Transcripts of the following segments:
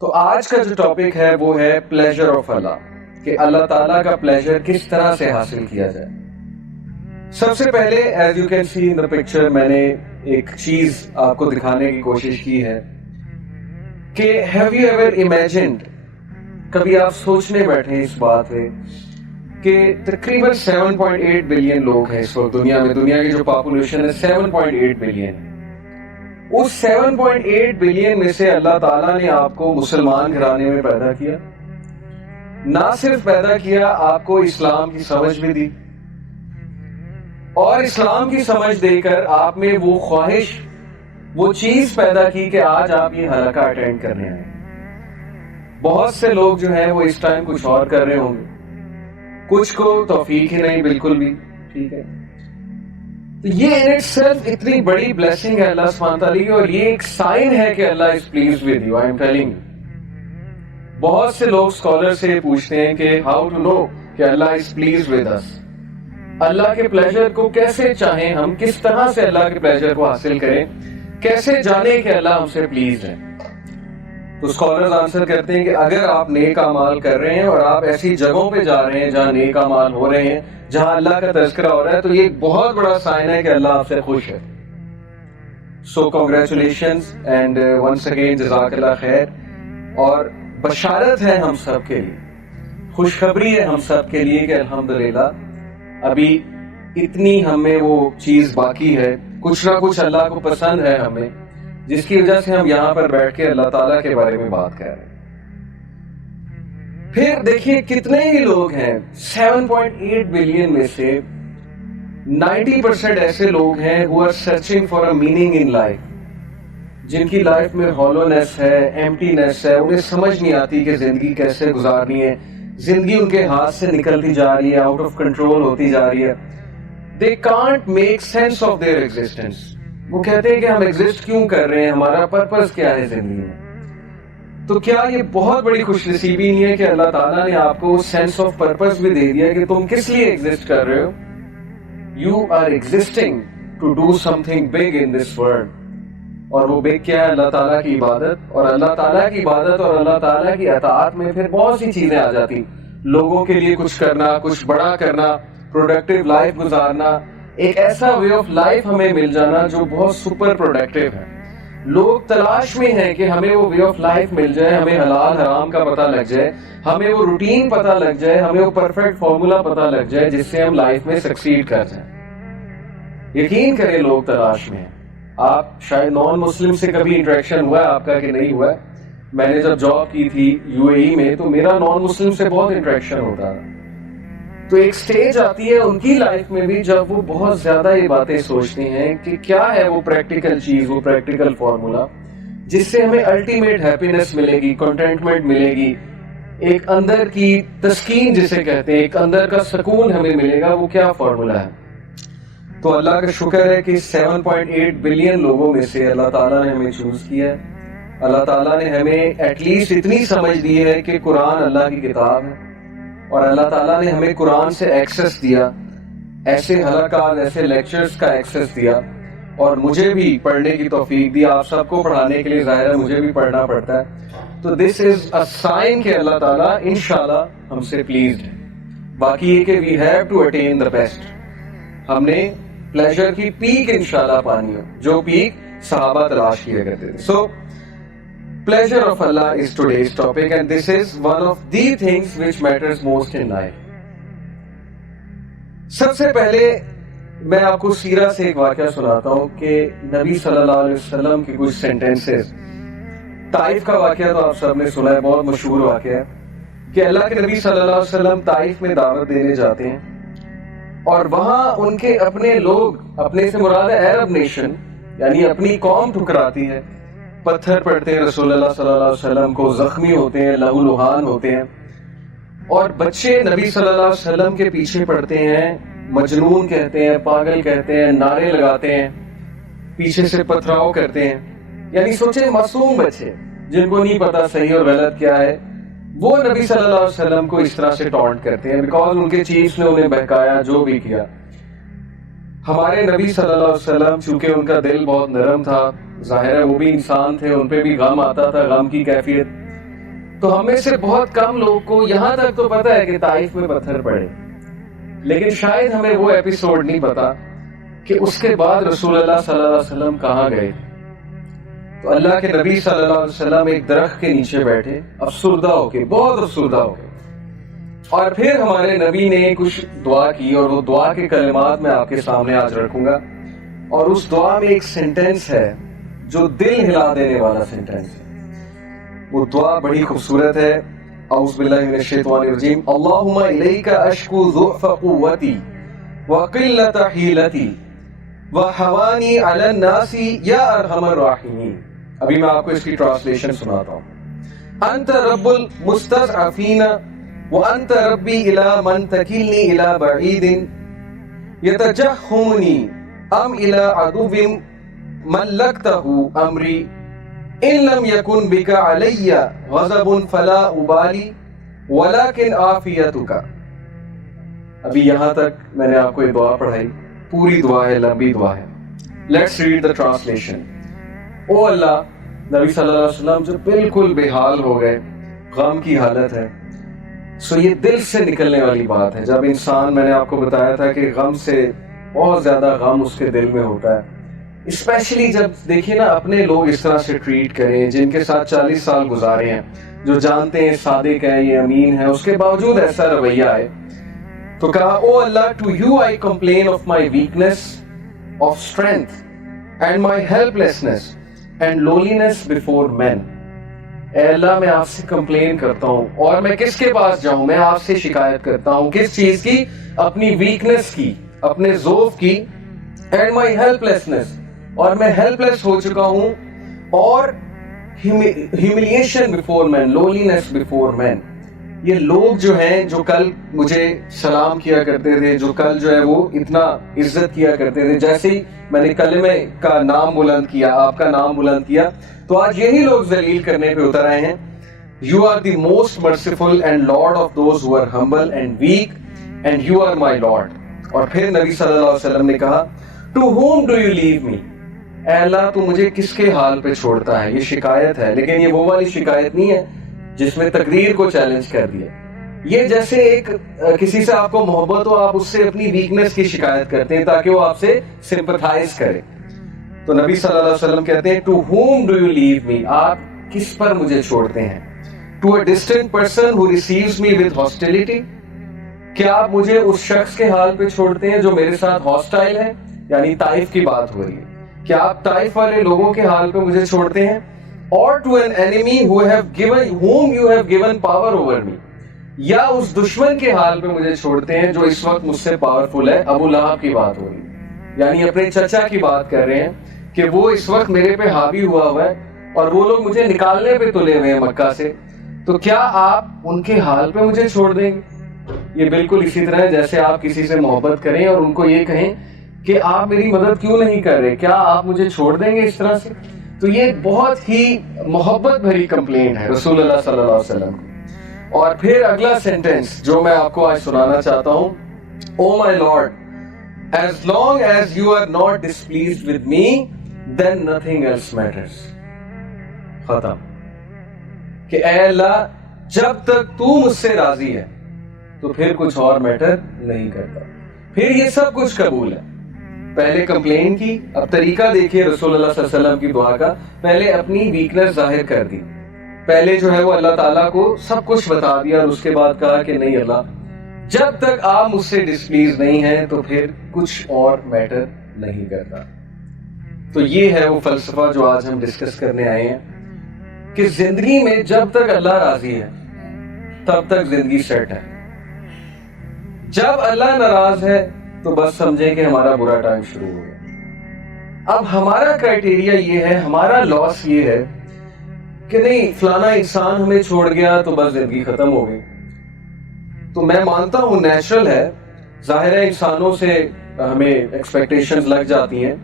تو آج کا جو ٹاپک ہے وہ ہے پلیجر آف اللہ، کہ اللہ تعالیٰ کا پلیجر کس طرح سے حاصل کیا جائے۔ سب سے پہلے as you can see in the picture میں نے ایک چیز آپ کو دکھانے کی کوشش کی ہے کہ ہیو یو ایور امیجنڈ، کبھی آپ سوچنے بیٹھے اس بات پہ کہ تقریباً 7.8 بلین لوگ ہیں اس وقت دنیا میں، دنیا کی جو پاپولیشن ہے 7.8 بلین، اس 7.8 بلین میں سے اللہ تعالیٰ نے آپ کو مسلمان گھرانے میں پیدا کیا، نہ صرف پیدا کیا، آپ کو اسلام کی سمجھ بھی دی، اور اسلام کی سمجھ دے کر آپ میں وہ خواہش، وہ چیز پیدا کی کہ آج آپ یہ حلقہ اٹینڈ کرنے آئے۔ بہت سے لوگ جو ہیں وہ اس ٹائم کچھ اور کر رہے ہوں گے، کچھ کو توفیق ہی نہیں بالکل بھی، ٹھیک ہے۔ تو یہ ان اٹ سیلف اتنی بڑی بلیسنگ ہے اللہ سبحانہ تعالیٰ کی، اور یہ ایک سائن ہے کہ Allah is pleased with you, I am telling you. بہت سے لوگ اسکالر سے پوچھتے ہیں کہ ہاؤ ٹو نو کہ Allah is pleased with us, اللہ کے پلیجر کو کیسے چاہیں ہم، کس طرح سے اللہ کے پلیجر کو حاصل کریں، کیسے جانیں کہ اللہ ہم سے پلیزڈ ہے۔ تو اسکالرز آنسر کرتے ہیں کہ اگر آپ نیک اعمال کر رہے ہیں اور آپ ایسی جگہوں پہ جا رہے ہیں جہاں نیک اعمال ہو رہے ہیں، جہاں اللہ کا تذکرہ ہو رہا ہے، تو یہ ایک بہت بڑا سائن ہے کہ اللہ آپ سے خوش ہے۔ سو کنگریچولیشنز اینڈ ونس اگین جزاک اللہ خیر، اور بشارت ہے ہم سب کے لیے، خوشخبری ہے ہم سب کے لیے کہ الحمدللہ ابھی اتنی ہم میں وہ چیز باقی ہے، کچھ نہ کچھ اللہ کو پسند ہے ہمیں، جس کی وجہ سے ہم یہاں پر بیٹھ کے اللہ تعالیٰ کے بارے میں بات کر رہے ہیں۔ پھر دیکھیے کتنے ہی لوگ ہیں، 7.8 بلین میں سے 90% ایسے لوگ ہیں who are searching for a meaning in life، جن کی لائف میں ہالونیس ہے، ایمٹینیس ہے، انہیں سمجھ نہیں آتی کہ زندگی کیسے گزارنی ہے، زندگی ان کے ہاتھ سے نکلتی جا رہی ہے، آؤٹ آف کنٹرول ہوتی جا رہی ہے۔ They can't make sense of their existence۔ وہ کہتے ہیں کہ ہم ایگزسٹ کیوں کر رہے ہیں، ہمارا پرپس کیا ہے زندگی میں۔ تو کیا یہ بہت بڑی خوش نصیبی نہیں ہے کہ اللہ تعالیٰ نے آپ کو سینس آف پرپس بھی دے دیا کہ تم کس لیے ایگزسٹ کر رہے ہو؟ You are existing to do something big in this world, اور وہ بگ کیا ہے؟ اللہ تعالیٰ کی عبادت، اور اللہ تعالیٰ کی عبادت اور اللہ تعالیٰ کی اطاعت میں پھر بہت سی چیزیں آ جاتی، لوگوں کے لیے کچھ کرنا، کچھ بڑا کرنا، پروڈکٹیو لائف گزارنا، ایک ایسا وے آف لائف ہمیں مل جانا جو بہت سپر پروڈکٹیو ہے۔ لوگ تلاش میں ہیں کہ ہمیں وہ وے آف لائف مل جائے، ہمیں حلال حرام کا پتہ لگ جائے، ہمیں وہ روٹین پتہ لگ جائے، ہمیں وہ پرفیکٹ فارمولا پتہ لگ جائے جس سے ہم لائف میں سکسیڈ کر جائیں۔ یقین کریں لوگ تلاش میں ہیں۔ آپ شاید نان مسلم سے کبھی انٹریکشن ہوا ہے آپ کا کہ نہیں ہوا ہے؟ میں نے جب جاب کی تھی UAE میں تو میرا نان مسلم سے بہت انٹریکشن ہوتا تھا۔ تو ایک سٹیج آتی ہے ان کی لائف میں بھی جب وہ بہت زیادہ یہ باتیں سوچتے ہیں کہ کیا ہے وہ پریکٹیکل چیز، وہ پریکٹیکل فارمولا جس سے ہمیں الٹیمیٹ ہیپینس ملے گی، کنٹینٹمنٹ ملے گی، ایک اندر کی تسکین جسے کہتے ہیں، ایک اندر کا سکون ہمیں ملے گا، وہ کیا فارمولا ہے؟ تو اللہ کا شکر ہے کہ 7.8 بلین لوگوں میں سے اللہ تعالیٰ نے ہمیں چوز کیا ہے۔ اللہ تعالیٰ نے ہمیں ایٹ لیسٹ اتنی سمجھ دی ہے کہ قرآن اللہ کی کتاب ہے، اور اللہ تعالیٰ نے ہمیں قرآن سے ایکسس دیا، ایسے حلقات، ایسے لیکچرز کا ایکسس دیا، اور مجھے بھی پڑھنے کی توفیق دی۔ آپ سب کو پڑھانے کے لیے ظاہر ہے مجھے بھی پڑھنا پڑتا ہے، تو دس از اے سائن کہ اللہ تعالیٰ انشاءاللہ ہم سے پلیزڈ ہے۔ باقی یہ کہ we have to attain the best, ہم نے پلیجر کی پیک انشاءاللہ پانی ہے، جو پیک صحابہ تلاش کیا کرتے تھے۔ سو pleasure of Allah is today's topic, and this is one of the things which matters most in life۔ سب سے پہلے میں آپ کو سیرہ سے ایک واقعہ سناتا ہوں کہ نبی صلی اللہ علیہ وسلم کی کچھ سینٹینسز۔ طائف کا واقعہ تو آپ سب نے سنا ہے، بہت مشہور واقعہ ہے کہ اللہ کے نبی صلی اللہ علیہ وسلم طائف میں دعوت دینے جاتے ہیں، اور وہاں ان کے اپنے لوگ، اپنے سے مراد ہے عرب نیشن، یعنی اپنی قوم ٹھکراتی ہے، پتھر پڑتے ہیں رسول اللہ صلی اللہ علیہ وسلم کو، زخمی ہوتے ہیں، لہو لہان ہوتے ہیں، اور بچے نبی صلی اللہ علیہ وسلم کے پیچھے پڑتے ہیں، مجنون کہتے ہیں، پاگل کہتے ہیں، نعرے لگاتے ہیں، پیچھے سے پتھراؤ کرتے ہیں۔ یعنی سوچیں معصوم بچے جن کو نہیں پتا صحیح اور غلط کیا ہے، وہ نبی صلی اللہ علیہ وسلم کو اس طرح سے ٹونٹ کرتے ہیں بیکاز ان کے چیف نے انہیں بہکایا، جو بھی کیا۔ ہمارے نبی صلی اللہ علیہ وسلم چونکہ ان کا دل بہت نرم تھا، ظاہر ہے وہ بھی انسان تھے، ان پہ بھی غم آتا تھا، غم کی کیفیت، تو ہمیں سے بہت کم لوگ کو یہاں تک تو پتا ہے کہ طائف میں پتھر پڑے، لیکن شاید ہمیں وہ ایپیسوڈ نہیں پتا کہ اس کے بعد رسول اللہ صلی اللہ علیہ وسلم کہاں گئے۔ تو اللہ کے نبی صلی اللہ علیہ وسلم ایک درخت کے نیچے بیٹھے افسردہ ہو کے، بہت افسردہ ہو کے، اور پھر ہمارے نبی نے کچھ دعا کی، اور وہ دعا کے کلمات میں آپ کے سامنے آج رکھوں گا۔ اور اس دعا میں ایک سینٹنس ہے جو دل ہلا دینے والا سینٹنس ہے۔ وہ دعا بڑی خوبصورت ہے۔ اعوذ باللہ من الشیطان الرجیم، اللہم الیک اشکو ضعف قوتی وقلت حیلتی وحوانی علی الناس یا ارحم الراحمین۔ ابھی میں آپ کو اس کی ٹرانسلیشن سناتا ہوں۔ انت رب المستضعفین وانت ربی الی من تکلنی الی بعید یتجہمنی ام الی عدو ملکتہ امری ان لم یکن بک علی غضب فلا ابالی ولکن عافیتک۔ ابھی یہاں تک میں نے آپ کو یہ دعا پڑھائی، پوری دعا ہے، لمبی دعا ہے۔ Let's read the translation. O Allah, نبی صلی اللہ علیہ وسلم جو بالکل بے حال ہو گئے، غم کی حالت ہے۔ سو یہ دل سے نکلنے والی بات ہے۔ جب انسان، میں نے آپ کو بتایا تھا کہ غم سے بہت زیادہ غم اس کے دل میں ہوتا ہے، اسپیشلی جب دیکھیں نا اپنے لوگ اس طرح سے ٹریٹ کریں جن کے ساتھ 40 سال گزارے ہیں، جو جانتے ہیں صادق ہے، یہ امین ہے، اس کے باوجود ایسا رویہ ہے۔ تو کہا، O Allah, to you I complain of my weakness of strength and my helplessness and lowliness before men. اے اللہ، میں آپ سے کمپلین کرتا ہوں، اور میں کس کے پاس جاؤں؟ میں آپ سے شکایت کرتا ہوں، کس چیز کی؟ اپنی ویکنیس کی، اپنے ضعف کی، اینڈ مائی ہیلپ لیسنس، اور میں ہیلپ لیس ہو چکا ہوں، اور ہیوملیشن بفور مین، لولینس بفور مین۔ یہ لوگ جو ہیں، جو کل مجھے سلام کیا کرتے تھے، جو کل جو ہے وہ اتنا عزت کیا کرتے تھے، جیسے ہی میں نے کلمے کا نام بلند کیا، آپ کا نام بلند کیا، تو آج یہی لوگ ذلیل کرنے پہ اتر آئے ہیں۔ You are the most merciful and lord of those who are humble and weak and you are my lord. اور پھر نبی صلی اللہ علیہ وسلم نے کہا، to whom do you leave me? اے اللہ، تو مجھے کس کے حال پہ چھوڑتا ہے؟ یہ شکایت ہے، لیکن یہ وہ والی شکایت نہیں ہے جس میں تقدیر کو چیلنج کر دیا۔ یہ جیسے ایک کسی سے آپ کو محبت ہو، آپ اس سے اپنی ویکنیس کی شکایت کرتے ہیں تاکہ وہ آپ سے سمپتھائز کرے۔ تو نبی صلی اللہ علیہ وسلم کہتے ہیں، to whom do you leave me? آپ کس پر مجھے چھوڑتے ہیں؟ To a distant person who receives me with hostility? کیا آپ مجھے اس شخص کے حال پہ چھوڑتے ہیں جو میرے ساتھ ہاسٹائل ہے؟ یعنی طائف کی بات ہو رہی ہے۔ کیا آپ طائف والے لوگوں کے حال پہ مجھے چھوڑتے ہیں؟ اور to an enemy whom you have given power over me؟ یا اس دشمن کے حال پہ مجھے چھوڑتے ہیں جو اس وقت مجھ سے پاورفل ہے؟ ابو لہب کی بات ہو رہی ہے، یعنی اپنے چچا کی بات کر رہے ہیں کہ وہ اس وقت میرے پہ حاوی ہوا ہے، اور وہ لوگ مجھے نکالنے پہ تلے ہوئے ہیں مکہ سے، تو کیا آپ ان کے حال پہ مجھے چھوڑ دیں گے؟ یہ بالکل اسی طرح ہے جیسے آپ کسی سے محبت کریں اور ان کو یہ کہیں کہ آپ میری مدد کیوں نہیں کر رہے، کیا آپ مجھے چھوڑ دیں گے اس طرح سے؟ تو یہ بہت ہی محبت بھری کمپلین ہے رسول اللہ صلی اللہ علیہ وسلم کی۔ اور پھر اگلا سینٹنس جو میں آپ کو آج سنانا چاہتا ہوں، O my lord, as long as you are not displeased with me then nothing else matters. ختم۔ کہ اے اللہ، جب تک تو مجھ سے راضی ہے تو پھر کچھ اور میٹر نہیں کرتا، پھر یہ سب کچھ قبول ہے۔ پہلے کمپلین کی، اب طریقہ دیکھیے رسول اللہ صلی اللہ علیہ وسلم کی دعا کا۔ پہلے اپنی ویکنیس ظاہر کر دی، پہلے جو ہے وہ اللہ تعالیٰ کو سب کچھ بتا دیا، اور اس کے بعد کہا کہ نہیں اللہ، جب تک آپ مجھ سے ڈسپلیز نہیں ہیں تو پھر کچھ اور میٹر نہیں کرتا۔ تو یہ ہے وہ فلسفہ جو آج ہم ڈسکس کرنے آئے ہیں کہ زندگی میں جب تک اللہ راضی ہے تب تک زندگی سیٹ ہے، جب اللہ ناراض ہے تو بس سمجھیں کہ ہمارا برا ٹائم شروع ہو گیا۔ اب ہمارا کرائٹیریا یہ ہے، ہمارا لاس یہ ہے کہ نہیں، فلانا انسان ہمیں چھوڑ گیا تو بس زندگی ختم ہو گئی۔ تو میں مانتا ہوں نیچرل ہے، ظاہر ہے انسانوں سے ہمیں ایکسپیکٹیشنز لگ جاتی ہیں،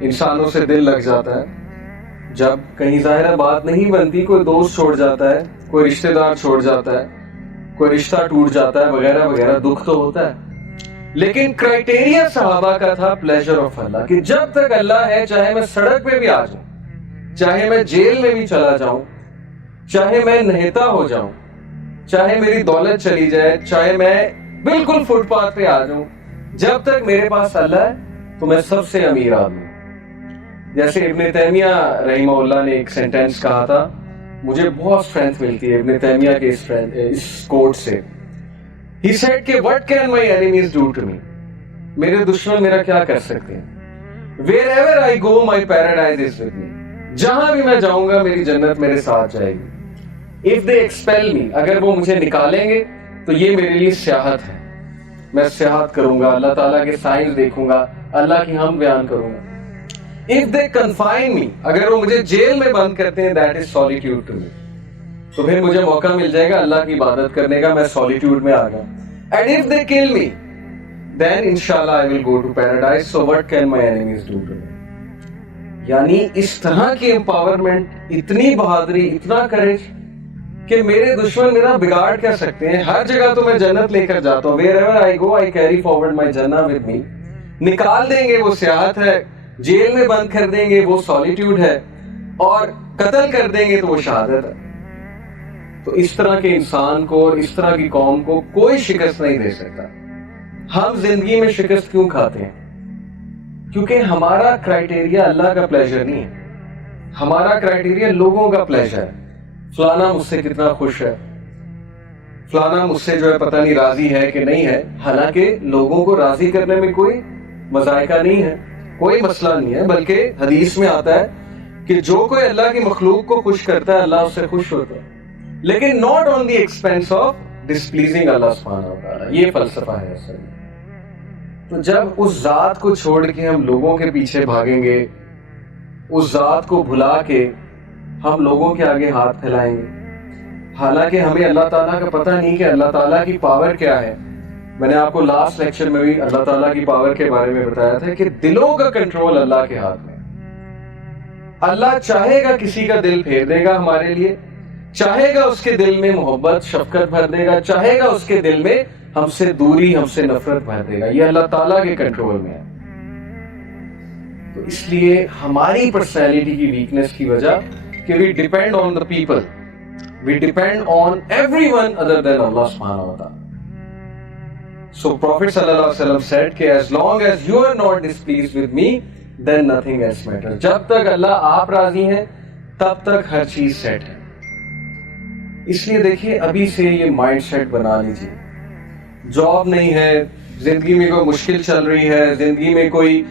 انسانوں سے دل لگ جاتا ہے، جب کہیں ظاہر بات نہیں بنتی، کوئی دوست چھوڑ جاتا ہے، کوئی رشتہ دار چھوڑ جاتا ہے، کوئی رشتہ ٹوٹ جاتا ہے وغیرہ وغیرہ، دکھ تو ہوتا ہے۔ لیکن کرائٹیریا صحابہ کا تھا پلیجر آف اللہ، کہ جب تک اللہ ہے، چاہے میں سڑک پہ بھی آ جاؤں، چاہے میں جیل میں بھی چلا جاؤں، چاہے میں نہتا ہو جاؤں, چاہے میری دولت چلی جائے, چاہے میں بالکل فٹ پاتھ پہ آ جاؤں, جب تک میرے پاس اللہ ہے تو میں سب سے امیر آدمی. جیسے ابن تیمیہ رحمہ اللہ نے ایک سینٹینس کہا تھا, مجھے بہت اسٹرینتھ ملتی ہے ابن تیمیہ کے اس کوٹ سے. He said کہ what can my enemies do to me, میرے دشمن میرا کیا کر سکتے ہیں. Wherever I go my paradise is with me, جہاں بھی میں جاؤں گا میری جنت میرے ساتھ جائے گی. If they expel me, اگر وہ مجھے نکالیں گے تو یہ میرے لیے سیاحت ہے, میں سیاحت کروں گا, اللہ تعالیٰ کے سائنس دیکھوں گا, اللہ کی حمد بیان کروں گا. If they confine me, اگر وہ مجھے جیل میں بند کرتے ہیں, that is solitude to me, تو پھر مجھے موقع مل جائے گا اللہ کی عبادت کرنے کا, میں سولیٹیوڈ میں آ گیا. And if they kill me, then inshallah I will go to paradise, so what can my enemies do to me. یعنی اس طرح کی امپاورمنٹ, اتنی بہادری, اتنا کریج کہ میرے دشمن میرا بگاڑ کیا سکتے ہیں. ہر جگہ تو میں جنت لے کر جاتا ہوں, wherever I go I carry forward my Jannah with me. نکال دیں گے وہ سیاحت ہے, جیل میں بند کر دیں گے وہ سولیٹیوڈ ہے, اور قتل کر دیں گے تو وہ شہادت ہے. تو اس طرح کے انسان کو اور اس طرح کی قوم کو کوئی شکست نہیں دے سکتا. ہم زندگی میں شکست کیوں کھاتے ہیں؟ کیونکہ ہمارا کرائٹیریا اللہ کا پلیزر نہیں ہے, ہمارا کرائٹیریا لوگوں کا پلیزر ہے. فلانا مجھ سے کتنا خوش ہے, فلانا مجھ سے جو ہے پتہ نہیں راضی ہے کہ نہیں ہے. حالانکہ لوگوں کو راضی کرنے میں کوئی مذائقہ نہیں ہے, کوئی مسئلہ نہیں ہے, بلکہ حدیث میں آتا ہے کہ جو کوئی اللہ کی مخلوق کو خوش کرتا ہے اللہ اس سے خوش ہوتا ہے, لیکن not on the expense of displeasing اللہ سبحانہ و تعالیٰ. یہ فلسفہ ہے اصل میں. تو جب اس ذات کو چھوڑ کے ہم لوگوں کے پیچھے بھاگیں گے, اس ذات کو بھلا کے ہم لوگوں کے آگے ہاتھ پھیلائیں گے, حالانکہ ہمیں اللہ تعالیٰ کا پتہ نہیں کہ اللہ تعالیٰ کی پاور کیا ہے. میں نے آپ کو لاسٹ لیکچر میں بھی اللہ تعالیٰ کی پاور کے بارے میں بتایا تھا کہ دلوں کا کنٹرول اللہ کے ہاتھ میں. اللہ چاہے گا کسی کا دل پھیر دے گا ہمارے لیے, چاہے گا اس کے دل میں محبت شفقت بھر دے گا, چاہے گا اس کے دل میں ہم سے دوری ہم سے نفرت بھر دے گا. یہ اللہ تعالیٰ کے کنٹرول میں ہے. تو اس لیے ہماری پرسنالٹی کی ویکنس کی وجہ کہ we depend on the people, we depend on everyone other than Allah subhanahu wa ta'ala. So Prophet sallallahu alaihi wasallam said کہ as long as you are not displeased with me, then nothing else matters. جب تک اللہ آپ راضی ہیں تب تک ہر چیز set ہے. اس لیے دیکھیے ابھی سے یہ مائنڈ سیٹ بنا لیجیے. جاب نہیں ہے, زندگی میں کوئی مشکل چل رہی ہے, زندگی میں کوئی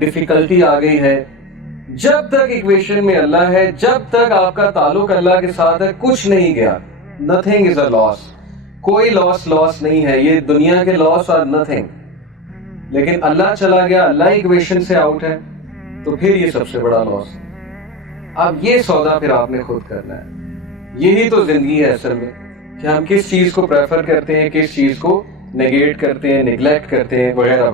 ڈیفیکلٹی آ گئی ہے, جب تک ایکویشن میں اللہ ہے, جب تک آپ کا تعلق اللہ کے ساتھ ہے, کچھ نہیں گیا. nothing is a loss. کوئی لاس نہیں ہے. یہ دنیا کے لاس اور nothing. لیکن اللہ چلا گیا, اللہ ایکویشن سے آؤٹ ہے, تو پھر یہ سب سے بڑا لاس. اب یہ سودا پھر آپ نے خود کرنا ہے. یہی تو زندگی ہے اصل میں, کہ ہم کس چیز کو پریفر کرتے ہیں, کس چیز کو نیگیٹ کرتے ہیں, نیگلیکٹ کرتے ہیں, وغیرہ وغیرہ.